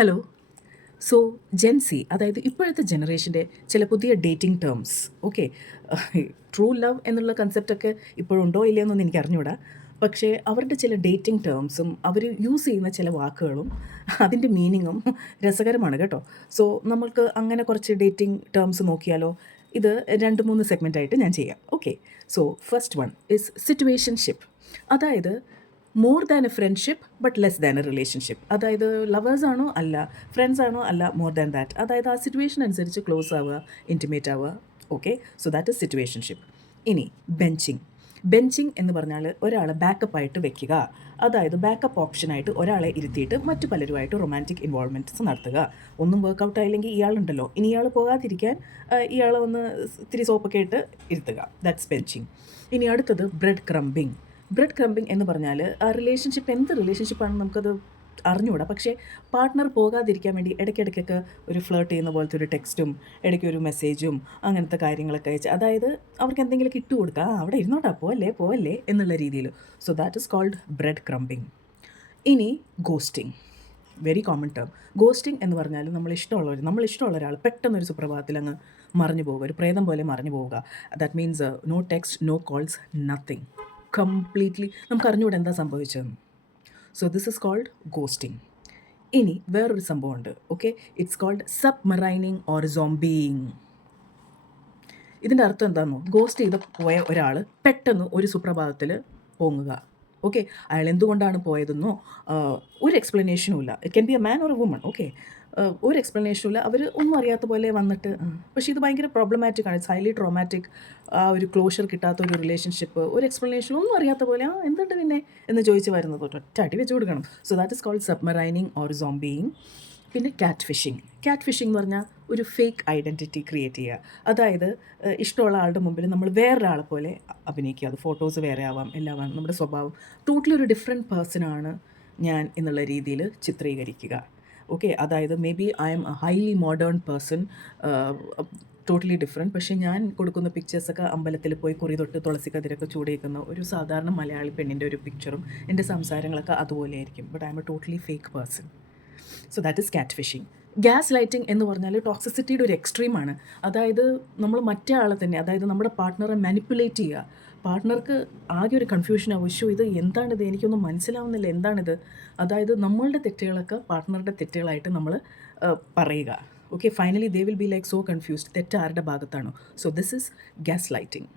Hello. So Jency, അതായത് ഇപ്പോഴത്തെ ജനറേഷൻ്റെ ചില പുതിയ dating terms. Okay, true love എന്നുള്ള കൺസെപ്റ്റൊക്കെ ഇപ്പോഴുണ്ടോ ഇല്ലയെന്നൊന്നും എനിക്ക് അറിഞ്ഞൂടാ. പക്ഷേ അവരുടെ ചില ഡേറ്റിംഗ് ടേംസും അവർ യൂസ് ചെയ്യുന്ന ചില വാക്കുകളും അതിൻ്റെ മീനിങ്ങും രസകരമാണ് കേട്ടോ. സോ നമ്മൾക്ക് അങ്ങനെ കുറച്ച് ഡേറ്റിംഗ് ടേംസ് നോക്കിയാലോ? ഇത് 2-3 സെഗ്മെൻ്റായിട്ട് ഞാൻ ചെയ്യാം. Okay, so first one is situationship. അതായത് more than a friendship but less than a relationship. അതായത് ലവേഴ്സ് ആണോ അല്ല, ഫ്രണ്ട്സ് ആണോ അല്ല, മോർ ദാൻ ദാറ്റ്. അതായത് ആ സിറ്റുവേഷൻ അനുസരിച്ച് ക്ലോസ് ആവുക, ഇൻറ്റിമേറ്റ് ആവുക. Okay, so that is situationship. ഇനി ബെഞ്ചിങ്. ബെഞ്ചിങ് എന്ന് പറഞ്ഞാൽ ഒരാളെ ബാക്കപ്പ് ആയിട്ട് വെക്കുക. അതായത് ബാക്കപ്പ് ഓപ്ഷനായിട്ട് ഒരാളെ ഇരുത്തിയിട്ട് മറ്റു പലരുമായിട്ട് റൊമാൻറ്റിക് ഇൻവോൾവ്മെൻറ്റ്സ് നടത്തുക. ഒന്നും വർക്കൗട്ട് ആയില്ലെങ്കിൽ ഇയാളുണ്ടല്ലോ, ഇനി ഇയാൾ പോകാതിരിക്കാൻ ഇയാളെ ഒന്ന് ഇത്തിരി സോപ്പൊക്കെ ഇട്ട് ഇരുത്തുക. That's benching. ഇനി അടുത്തത് ബ്രെഡ് ക്രംബിങ്. ബ്രെഡ് ക്രംബിങ് എന്ന് പറഞ്ഞാൽ ആ റിലേഷൻഷിപ്പ് എന്ത് റിലേഷൻഷിപ്പാണെന്ന് നമുക്കത് അറിഞ്ഞുകൂടാ. പക്ഷേ പാർട്ട്ണർ പോകാതിരിക്കാൻ വേണ്ടി ഇടയ്ക്കിടയ്ക്കൊക്കെ ഒരു ഫ്ലേർട്ട് ചെയ്യുന്ന പോലത്തെ ഒരു ടെക്സ്റ്റും ഇടയ്ക്ക് ഒരു മെസ്സേജും അങ്ങനത്തെ കാര്യങ്ങളൊക്കെ അയച്ച്, അതായത് അവർക്ക് എന്തെങ്കിലുമൊക്കെ ഇട്ട് കൊടുക്കുക, അവിടെ ഇരുന്നോട്ടാ, പോവല്ലേ പോവല്ലേ എന്നുള്ള രീതിയിൽ. So that is called bread crumbing. ഇനി ghosting, very common term. Ghosting എന്ന് പറഞ്ഞാൽ നമ്മളിഷ്ടമുള്ള ഒരാൾ പെട്ടെന്നൊരു സുപ്രഭാതത്തിൽ അങ്ങ് മറഞ്ഞു പോവുക, ഒരു പ്രേതം പോലെ മറഞ്ഞു പോവുക. That means no text, no calls, nothing. Completely നമുക്ക് അറിഞ്ഞുകൂടെ എന്താ സംഭവിച്ചതെന്ന്. So this is called ghosting. ഇനി വേറൊരു സംഭവമുണ്ട്. Okay, it's called submarining or zombieing. ഇതിൻ്റെ അർത്ഥം എന്താണെന്നോ? ഗോസ്റ്റ് ചെയ്ത് പോയ ഒരാൾ പെട്ടെന്ന് ഒരു സുപ്രഭാതത്തിൽ പൊങ്ങുക. ഓക്കെ, അയാൾ എന്തുകൊണ്ടാണ് പോയതെന്നോ ഒരു എക്സ്പ്ലനേഷനും ഇല്ല. It can be a man or A woman. Okay, ഒരു എക്സ്പ്ലനേഷനും ഇല്ല. അവർ ഒന്നും അറിയാത്ത പോലെ വന്നിട്ട് പക്ഷേ ഇത് ഭയങ്കര പ്രോബ്ലമാറ്റിക് ആണ്. It's highly traumatic. ആ ഒരു ക്ലോഷർ കിട്ടാത്ത ഒരു റിലേഷൻഷിപ്പ്, ഒരു എക്സ്പ്ലനേഷൻ ഒന്നും അറിയാത്ത പോലെ എന്തുണ്ട് പിന്നെ എന്ന് ചോദിച്ച് വരുന്നത് ഒറ്റ അടി വെച്ച് കൊടുക്കണം. So that is called submarining or zombieing. പിന്നെ ക്യാറ്റ് ഫിഷിങ്. ക്യാറ്റ് ഫിഷിംഗ് എന്ന് പറഞ്ഞാൽ ഒരു ഫേക്ക് ഐഡൻറ്റിറ്റി ക്രിയേറ്റ് ചെയ്യുക. അതായത് ഇഷ്ടമുള്ള ആളുടെ മുമ്പിൽ നമ്മൾ വേറൊരാളെ പോലെ അഭിനയിക്കുക. അത് ഫോട്ടോസ് വേറെ ആവാം, എല്ലാം ആവാം. നമ്മുടെ സ്വഭാവം ടോട്ടലി ഒരു ഡിഫറെൻറ്റ് പേഴ്സണാണ് ഞാൻ എന്നുള്ള രീതിയിൽ ചിത്രീകരിക്കുക. ഓക്കെ, അതായത് may be I am A highly modern person, totally different. പക്ഷേ ഞാൻ കൊടുക്കുന്ന പിക്ചേഴ്സൊക്കെ അമ്പലത്തിൽ പോയി കുറി തൊട്ട് തുളസി കതിരൊക്കെ ചൂടിയേക്കുന്ന ഒരു സാധാരണ മലയാളി പെണ്ണിൻ്റെ ഒരു പിക്ചറും എൻ്റെ സംസാരങ്ങളൊക്കെ അതുപോലെ ആയിരിക്കും. But I am a totally fake person. So that is catfishing. Gaslighting എന്ന് പറഞ്ഞാൽ ടോക്സിസിറ്റിയുടെ ഒരു എക്സ്ട്രീമാണ്. അതായത് നമ്മൾ മറ്റേ ആളെ തന്നെ, അതായത് നമ്മുടെ പാർട്ട്ണറെ മാനിപ്പുലേറ്റ് ചെയ്യുക. പാർട്ട്ണർക്ക് ആകെ ഒരു കൺഫ്യൂഷൻ ആവശ്യം, ഇത് എന്താണിത്, എനിക്കൊന്നും മനസ്സിലാവുന്നില്ല, എന്താണിത്. അതായത് നമ്മളുടെ തെറ്റുകളൊക്കെ പാർട്ട്ണറുടെ തെറ്റുകളായിട്ട് നമ്മൾ പറയുക. Okay, finally they will be like so confused, തെറ്റ് ആരുടെ ഭാഗത്താണോ. So this is gas lighting.